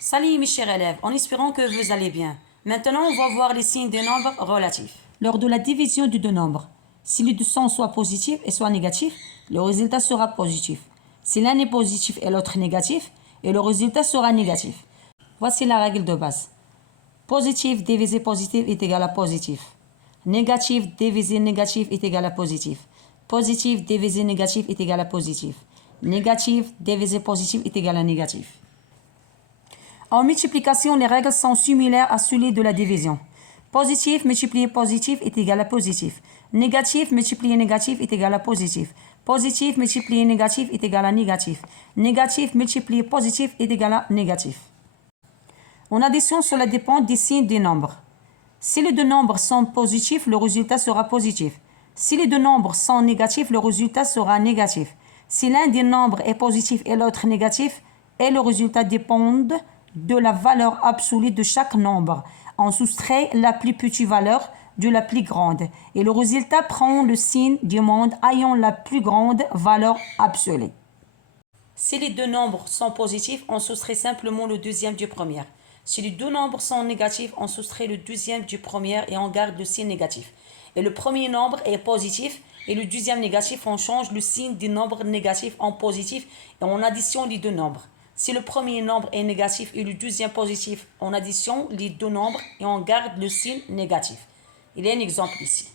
Salut mes chers élèves, en espérant que vous allez bien. Maintenant, on va voir les signes des nombres relatifs. Lors de la division de deux nombres, si les deux sont soit positifs et soit négatifs, le résultat sera positif. Si l'un est positif et l'autre négatif, et le résultat sera négatif. Voici la règle de base. Positif divisé positif est égal à positif. Négatif divisé négatif est égal à positif. Positif divisé négatif est égal à positif. Négatif divisé positif est égal à négatif. En multiplication, les règles sont similaires à celles de la division. Positif multiplié positif est égal à positif. Négatif multiplié négatif est égal à positif. Positif multiplié négatif est égal à négatif. Négatif multiplié positif est égal à négatif. En addition, cela dépend des signes des nombres. Si les deux nombres sont positifs, le résultat sera positif. Si les deux nombres sont négatifs, le résultat sera négatif. Si l'un des nombres est positif et l'autre négatif, et le résultat dépendent de la valeur absolue de chaque nombre. On soustrait la plus petite valeur de la plus grande et le résultat prend le signe du monde ayant la plus grande valeur absolue. Si les deux nombres sont positifs, on soustrait simplement le deuxième du premier. Si les deux nombres sont négatifs, on soustrait le deuxième du premier et on garde le signe négatif. Et le premier nombre est positif et le deuxième négatif, on change le signe du nombre négatif en positif et on additionne les deux nombres. Si le premier nombre est négatif et le deuxième positif, on additionne les deux nombres et on garde le signe négatif. Il y a un exemple ici.